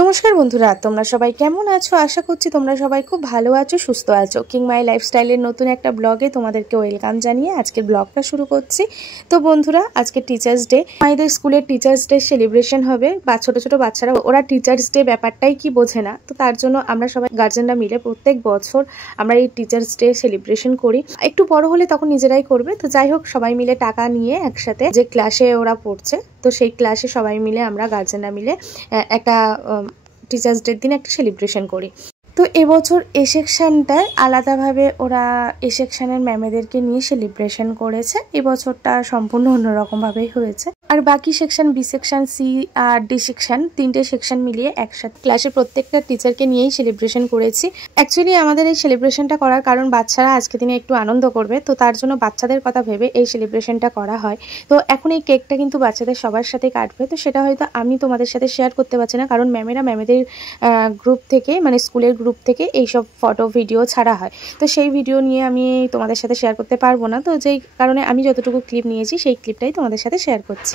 নমস্কার বন্ধুরা, তোমরা সবাই কেমন আছো? আশা করছি তোমরা সবাই খুব ভালো আছো, সুস্থ আছো। কিং মাই লাইফস্টাইলের নতুন একটা ব্লগে তোমাদেরকে ওয়েলকাম জানিয়ে আজকের ব্লগটা শুরু করছি। তো বন্ধুরা, আজকে টিচার্স ডে, আমাদের স্কুলের টিচার্স ডে সেলিব্রেশন হবে। বা ছোট ছোট বাচ্চারা ওরা টিচার্স ডে ব্যাপারটাই কি বোঝে না, তো তার জন্য আমরা সবাই গার্জেনরা মিলে প্রত্যেক বছর আমরা এই টিচার্স ডে সেলিব্রেশন করি। একটু বড় হলে তখন নিজেরাই করবে। তো যাই হোক, সবাই মিলে টাকা নিয়ে একসাথে যে ক্লাসে ওরা পড়ছে, তো সেই ক্লাসে সবাই মিলে আমরা গার্জেনরা মিলে একটা টিচার্স ডের দিন একটা সেলিব্রেশন করি। তো এবছর এ সেকশনটায় আলাদাভাবে ওরা এ সেকশনের ম্যামেদেরকে নিয়ে সেলিব্রেশন করেছে। এবছরটা সম্পূর্ণ অন্যরকমভাবেই হয়েছে। আর বাকি সেকশন, বি সেকশন, সি আর ডি সেকশন, তিনটে সেকশন মিলিয়ে একসাথে ক্লাসের প্রত্যেকটা টিচারকে নিয়েই সেলিব্রেশন করেছি। অ্যাকচুয়ালি আমাদের এই সেলিব্রেশনটা করার কারণ বাচ্চারা আজকে দিনে একটু আনন্দ করবে, তো তার জন্য বাচ্চাদের কথা ভেবে এই সেলিব্রেশনটা করা হয়। তো এখন এই কেকটা কিন্তু বাচ্চাদের সবার সাথে কাটবে, তো সেটা হয়তো আমি তোমাদের সাথে শেয়ার করতে পারছি না, কারণ ম্যামেদের গ্রুপ থেকে, মানে স্কুলের গ্রুপ থেকে এইসব ফটো ভিডিও ছাড়া হয়। তো সেই ভিডিও নিয়ে আমি তোমাদের সাথে শেয়ার করতে পারবো না, তো যেই কারণে আমি যতটুকু ক্লিপ নিয়েছি সেই ক্লিপটাই তোমাদের সাথে শেয়ার করছি।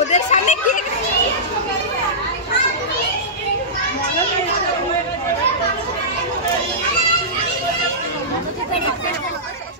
ওদের সামনে কেক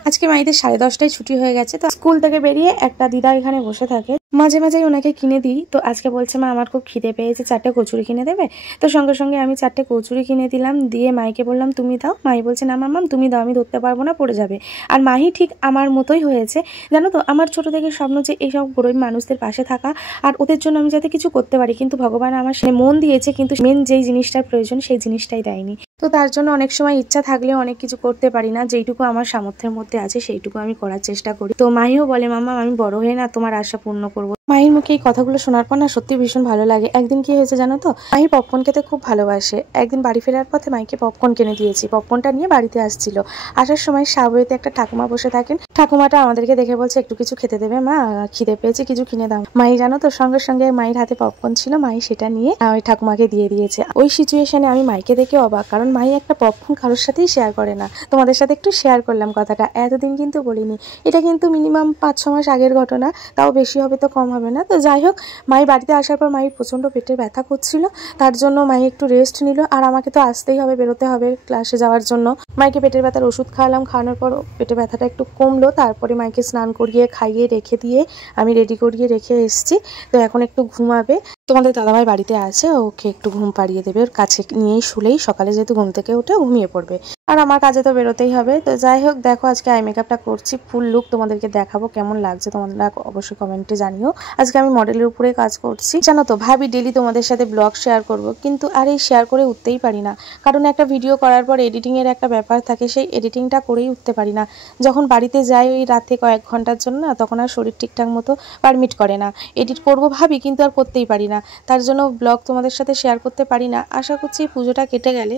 আজকে মাইদের 10:30টায় ছুটি হয়ে গেছে। তো স্কুল থেকে বেরিয়ে একটা দিদা এখানে বসে থাকে, মাঝে মাঝেই ওনাকে কিনে দিই। তো আজকে বলছে, মা আমার খুব খিদে পেয়েছে, 4টে কচুরি কিনে দেবে? তো সঙ্গে সঙ্গে আমি 4টে কচুরি কিনে দিলাম, দিয়ে মাইকে বললাম তুমি দাও। মাই বলছে, না মাম্মাম তুমি দাও, আমি ধরতে পারবো না, পড়ে যাবে। আর মাহি ঠিক আমার মতোই হয়েছে, জানো তো। আমার ছোট থেকে স্বপ্ন যে এইসব গরিব মানুষদের পাশে থাকা, আর ওদের জন্য আমি যাতে কিছু করতে পারি। কিন্তু ভগবান আমার সে মন দিয়েছে, কিন্তু মেন যেই জিনিসটার প্রয়োজন সেই জিনিসটাই দেয়নি। তো তার জন্য অনেক সময় ইচ্ছা থাকলেও অনেক কিছু করতে পারি না। যেইটুকু আমার সামর্থ্যের মধ্যে আছে সেইটুকু আমি করার চেষ্টা করি। তো মাহিও বলে, মাম্মা আমি বড় হয়ে না তোমার আশা পূর্ণ করবো। মাহির মুখে এই কথাগুলো শোনার পর না সত্যি ভীষণ ভালো লাগে। একদিন কি হয়েছে জানো তো, মাহি পপকর্ন খেতে খুব ভালোবাসে। একদিন বাড়ি ফেরার পথে মাইকে পপকর্ন কিনে দিয়েছি। পপকর্নটা নিয়ে বাড়িতে আসছিল, আসার সময় সাবওয়েতে একটা ঠাকুমা বসে থাকেন। ঠাকুমাটা আমাদেরকে দেখে বলছে, একটু কিছু খেতে দেবে মা, খিদে পেয়েছে, কিছু কিনে দাও। মাহি জানো তো, সঙ্গে সঙ্গে মাহির হাতে পপকর্ন ছিল, মাহি সেটা নিয়ে ওই ঠাকুমাকে দিয়ে দিয়েছে। ওই সিচুয়েশনে আমি মাইকে দেখে অবাক, কারণ মাহি একটা পপকর্ন কারোর সাথেই শেয়ার করে না। তোমাদের সাথে একটু শেয়ার করলাম কথাটা, এতদিন কিন্তু বলিনি। এটা কিন্তু মিনিমাম 5-6 মাস আগের ঘটনা, তাও বেশি হবে তো কম হবে না। তো যাই হোক, মাই বাড়িতে আসার পর মায়ের প্রচণ্ড পেটের ব্যথা করছিল, তার জন্য মাই একটু রেস্ট নিল। আর আমাকে তো আসতেই হবে, বেরোতে হবে ক্লাসে যাওয়ার জন্য। মাইকে পেটের ব্যথার ওষুধ খাওয়ালাম, খাওয়ানোর পর পেটের ব্যথাটা একটু কমলো। তারপরে মাইকে স্নান করিয়ে খাইয়ে রেখে দিয়ে আমি রেডি করিয়ে রেখে এসেছি। তো এখন একটু ঘুমাবে। তোমাদের দাদাভাই বাড়িতে আছে, ওকে একটু ঘুম পাড়িয়ে দেবে, ওর কাছে নিয়েই শুলেই সকালে যেহেতু ঘুম থেকে উঠে ঘুমিয়ে পড়বে। আর আমার কাজে তো বেরোতেই হবে। তো যাই হোক, দেখো আজকে আই মেকআপটা করছি, ফুল লুক তোমাদেরকে দেখাবো, কেমন লাগছে তোমরা অবশ্যই কমেন্টে জানিও। আজকে আমি মডেলের উপরে কাজ করছি, জানো তো। ভাবি ডেলি তোমাদের সাথে ব্লগ শেয়ার করব, কিন্তু আর এই শেয়ার করে উঠতেই পারি না, কারণ একটা ভিডিও করার পর এডিটিং এর একটা ব্যাপার থাকে, সেই এডিটিংটা করেই উঠতে পারি না। যখন বাড়িতে যাই ওই রাতে কয়েক ঘন্টার জন্য, তখন আর শরীর ঠিকঠাক মতো পারমিট করে না। এডিট করব ভাবি, কিন্তু আর করতেই পারি না, তার জন্য ব্লগ তোমাদের সাথে শেয়ার করতে পারি না। আশা করছি পুজোটা কেটে গেলে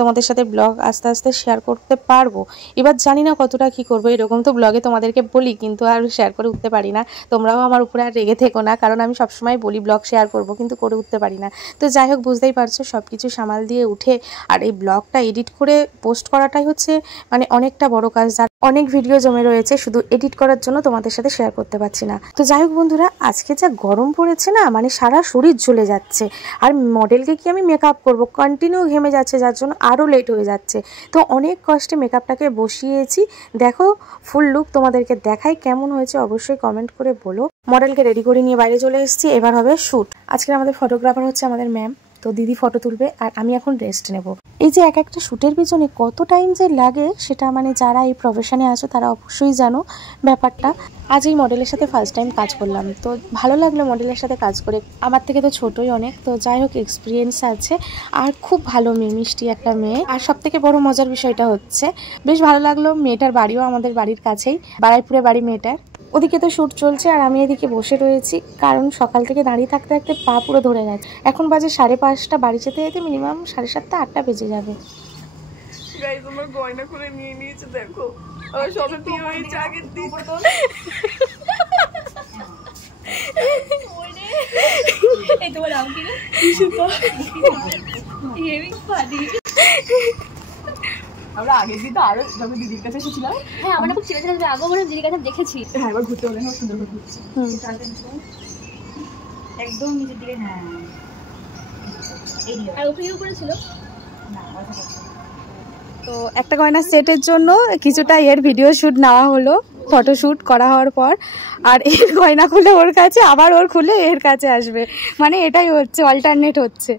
তোমাদের সাথে ব্লগ আস্তে আস্তে শেয়ার করতে পারবো। এবার জানি না কতটা কি করবো, এরকম তো ব্লগে তোমাদেরকে বলি, কিন্তু আর শেয়ার করে উঠতে পারি না। তোমরাও আমার উপরে আর রেগে থেকো না, কারণ আমি সবসময় বলি ব্লগ শেয়ার করব, কিন্তু করে উঠতে পারি না। তো যাই হোক, বুঝতেই পারছো, সব কিছু সামাল দিয়ে উঠে আর এই ব্লগটা এডিট করে পোস্ট করাটাই হচ্ছে মানে অনেকটা বড় কাজ। যার অনেক ভিডিও জমে রয়েছে, শুধু এডিট করার জন্য তোমাদের সাথে শেয়ার করতে পারছি না। তো যাই হোক বন্ধুরা, আজকে যা গরম পড়েছে না, মানে সারা শরীর জ্বলে যাচ্ছে। আর মডেলকে কি আমি মেকআপ করব, কন্টিনিউ ঘেমে যাচ্ছে, যার জন্য আরও লেট হয়ে যাচ্ছে। তো অনেক কষ্টে মেকআপটাকে বসিয়েছি। দেখো ফুল লুক তোমাদেরকে দেখাই, কেমন হয়েছে অবশ্যই কমেন্ট করে বলো। মডেলকে রেডি করে নিয়ে বাইরে চলে এসেছি, এবার হবে শ্যুট। আজকে আমাদের ফটোগ্রাফার হচ্ছে আমাদের ম্যাম। তো দিদি ফটো তুলবে আর আমি এখন রেস্ট নেব। এই যে এক একটা শ্যুটের পিছনে কত টাইম যে লাগে সেটা মানে যারা এই প্রফেশনে আছো তারা অবশ্যই জানো ব্যাপারটা। আজ এই মডেলের সাথে ফার্স্ট টাইম কাজ করলাম, তো ভালো লাগলো মডেলের সাথে কাজ করে। আমার থেকে তো ছোটই অনেক, তো যাই হোক এক্সপিরিয়েন্স আছে। আর খুব ভালো মেয়ে, মিষ্টি একটা মেয়ে। আর সব থেকে বড় মজার বিষয়টা হচ্ছে বেশ ভালো লাগলো, মেয়েটার বাড়িও আমাদের বাড়ির কাছেই, বারাইপুরে বাড়ি মেয়েটার। ওদিকে তো শ্যুট চলছে আর আমি এদিকে বসে রয়েছি, কারণ সকাল থেকে দাঁড়িয়ে থাকতে থাকতে পা পুরো ধরে গেছে। এখন বাজে 5:30, বাড়ি যেতে যেতে মিনিমাম 7:30 8টা বেজে যাবে। গাইস আমার গয়না খুলে নিয়ে নিয়েছে, দেখো আমার সবে বিয়ে হয়েছে আগের দিন। এই তোমার নাম কি রে? ঈশিতা। Heavy funny. আমরা আগের দিন তো আরো যখন দিদির কাছে এসেছিলাম, হ্যাঁ আমরা খুব ছেলে ছেলে আগে মনে দিদির কাছে দেখেছি। হ্যাঁ এবার ঘুরতে হলে সুন্দর করে ঘুরছি একদম নিজের দিকে। হ্যাঁ আর ওখানেও করেছিল। তো একটা গয়না সেটের জন্য কিছুটা এর ভিডিও শ্যুট নেওয়া হলো, ফটো শ্যুট করা হওয়ার পর। আর এর গয়না খুলে ওর কাছে, আবার ওর খুলে এর কাছে আসবে, মানে এটাই হচ্ছে, অল্টারনেট হচ্ছে।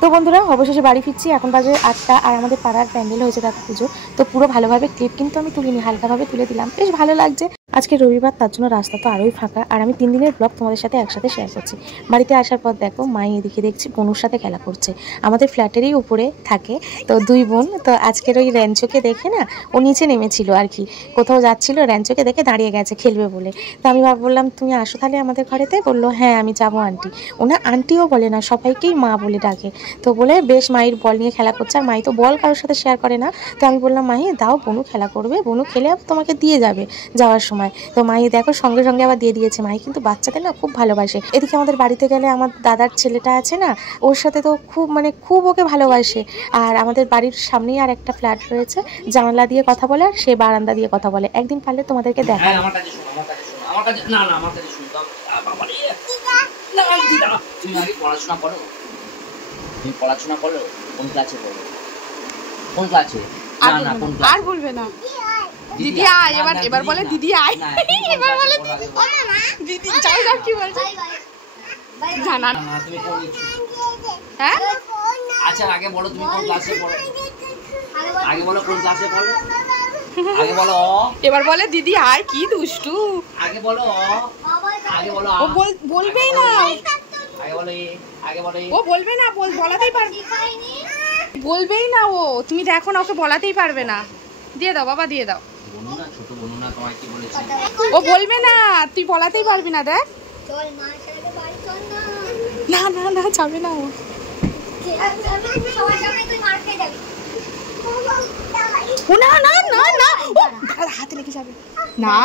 তো বন্ধুরা অবশেষে বাড়ি ফিরছি, এখন বাজে 8টা। আর আমাদের পাড়ার প্যান্ডেল হয়েছে দেখো পুজো, তো পুরো ভালোভাবে ক্লিপ কিন্তু আমি তুলিনি, হালকাভাবে তুলে দিলাম, বেশ ভালো লাগছে। আজকে রবিবার, তার জন্য রাস্তা তো আরোই ফাঁকা। আর আমি 3 দিনের ব্লগ তোমাদের সাথে একসাথে শেয়ার করছি। বাড়িতে আসার পর দেখো মাই এদিকে দেখছি বনুর সাথে খেলা করছে, আমাদের ফ্ল্যাটেরই উপরে থাকে তো 2 বোন। তো আজকের ওই র্যাঞ্চোকে দেখে না, ও নিচে নেমেছিল আর কি, কোথাও যাচ্ছিল, র্যাঞ্চোকে দেখে দাঁড়িয়ে গেছে খেলবে বলে। তো আমি বললাম তুমি আসো তাহলে আমাদের ঘরেতে। বললো হ্যাঁ আমি যাবো আন্টি। ওনা আন্টিও বলে না, সবাইকেই মা বলে ডাকে। তো বলে বেশ মায়ের বল নিয়ে খেলা করছে, আর মাই তো বল কারোর সাথে শেয়ার করে না। তো আমি বললাম মাহি দাও, বনু খেলা করবে, বনু খেলে তোমাকে দিয়ে যাবে যাওয়ার সময়। তো মাই দেখো সঙ্গে সঙ্গে আবার দিয়ে দিয়েছে। মাই কিন্তু বাচ্চাদের না খুব ভালোবাসে। এদিকে আমাদের বাড়িতে গেলে আমার দাদার ছেলেটা আছে না, ওর সাথে তো খুব মানে খুব ওকে ভালোবাসে। আর আমাদের বাড়ির সামনেই আর একটা ফ্ল্যাট রয়েছে, জানালা দিয়ে কথা বলে আর সে বারান্দা দিয়ে কথা বলে। একদিন পারলে তোমাদেরকে দেখাই। আমার কাছে শোনো, আমার কাছে না না আমার কাছে শুনো বাবা রে। না দিদা তুমি আগে পড়াশোনা করো, তুমি পড়াশোনা করো, কোন ক্লাসে পড়ো, কোন ক্লাসে? না না কোন ক্লাস? আর বলবে না দিদি আয়। এবার বলে দিদি আয়, এবার বলে দিদি যাও যাও কি বলছো জানা না তুমি কোন ইচ্ছু? হ্যাঁ আচ্ছা আগে বলো তুমি কোন ক্লাসে পড়ো, আগে বলো কোন ক্লাসে পড়ো, আগে বলো। এবার বলে দিদি আয়, কি দুষ্টু। আগে বলো, আগে বলো। ও বলবেই না, আগে বলো, আগে বলো। ও বলবে না, বলাতেই পারবে, বলবেই না ও। তুমি দেখো না, ওকে বলাতেই পারবে না। দিয়ে দাও বাবা, দিয়ে দাও। বনু না, ছোট বনু না, তোমায় কি বলেছি? ও বলবে না, তুই বলাতেই পারবি না। দেখ চল মার সাথে বাড়ি চল না। না না না যাবে না ও। সবার সামনে তুই মার খেয়ে যাবি। ও না না না না, ও হাতে লেগে যাবে না।